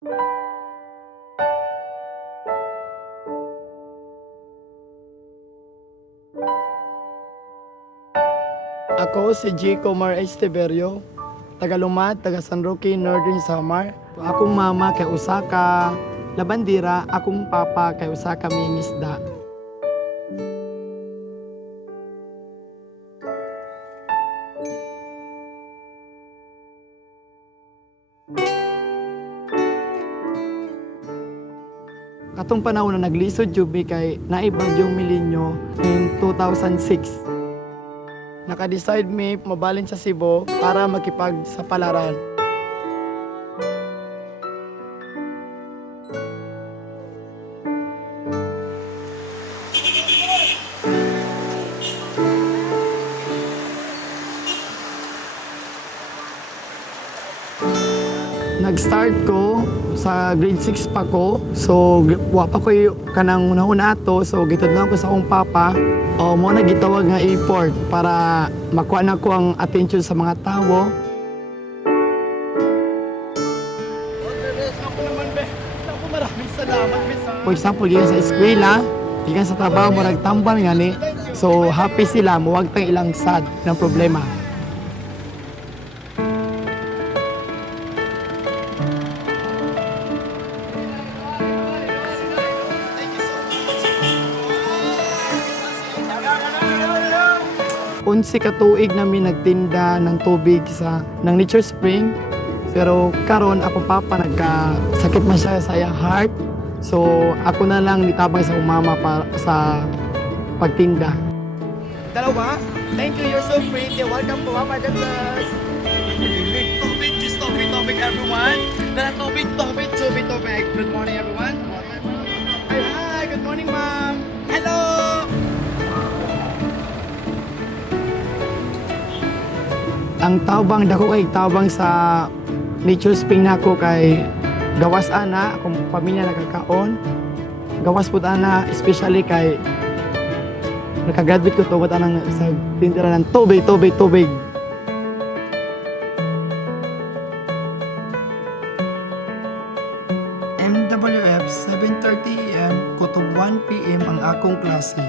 Ako si G. Comar Esteberio, taga Lumad, taga San Roque, Northern Samar. Akong mama kay Usaka Labandira, akong papa kay Usaka Mingisda. Katong panahon na naglisod jubi kay naibag yung milenyo in 2006 naka-decide me mabalin sa Cebu para makipag sa palaran. Nag-start ko sa grade 6 pa ko. So, g- wa pa ko yung kanang una-una ato. So, gitod na ako sa akong papa. O, mo na gitawag nga airport para makuha na ko ang attention sa mga tao. For example, gikan sa eskwela, gikan sa trabaho mo nagtambal nga ni. So, happy sila, muwag tang ilang sad ng problema. Unsi ka tuig namin nagtinda ng tubig sa ng Nature Spring. Pero karon ako papa nagka sakit man siya sa heart. So ako na lang nitabang sa umama para sa pagtinda. Dalawa, thank you, you're so pretty. Welcome to Mama Douglas. Tubig, just tubig, tubig everyone. Dala tubig, tubig, tubig, tubig. Good morning everyone. Ang tawbang dako kay tawbang sa nature spring nako kay gawas ana akong pamilya nakakaon gawas pud ana especially kay nakagraduate ko tubot anang sa tindera ng tubig tubig tubig MWF 7.30 am kutob 1 p.m. ang akong klase.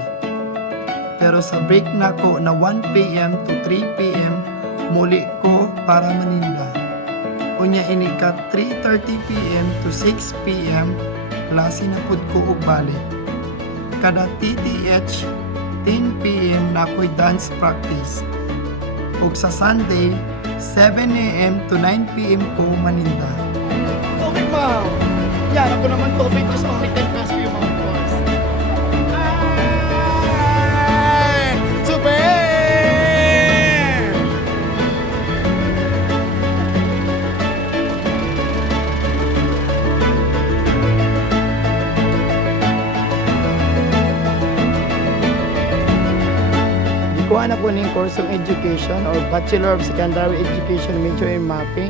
Pero sa break nako na 1 p.m. to 3 p.m. ko para maninda. Unya ini ka 3.30 p.m. to 6 p.m. klase na pud ko og balik. Kada TTH 10 p.m. na ako'y dance practice. Ug sa Sunday 7 a.m. to 9 p.m. ko maninda. Tubig ma'am! Yan ako naman tubig only 10 Gikuha na po ng course of education or Bachelor of Secondary Education major in mapping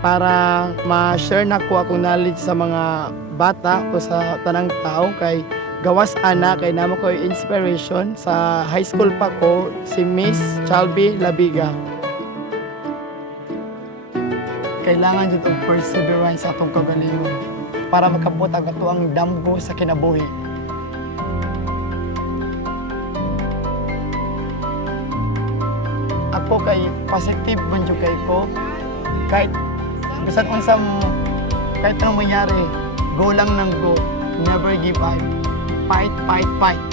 para ma-share na ko akong knowledge sa mga bata o sa tanang tao kay gawas ana kay namo ko inspiration sa high school pa ko si Miss Chalby Labiga. Kailangan jud og perseverance atong kagalingon para makabot ang ato ang damgo sa kinabuhi. Ako kay positive man jud kay ko kahit bisan unsang kahit anong mangyari go lang ng go. Never give up. Fight fight fight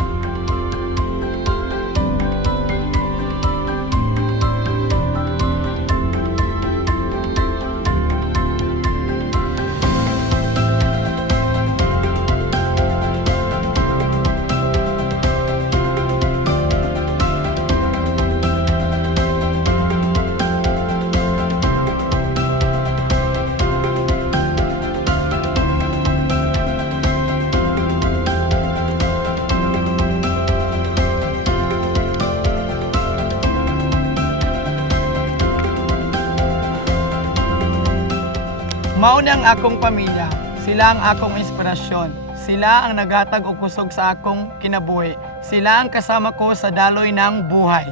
Mao ang akong pamilya. Sila ang akong inspirasyon. Sila ang naghatag og kusog sa akong kinabuhi. Sila ang kasama ko sa daloy ng buhay.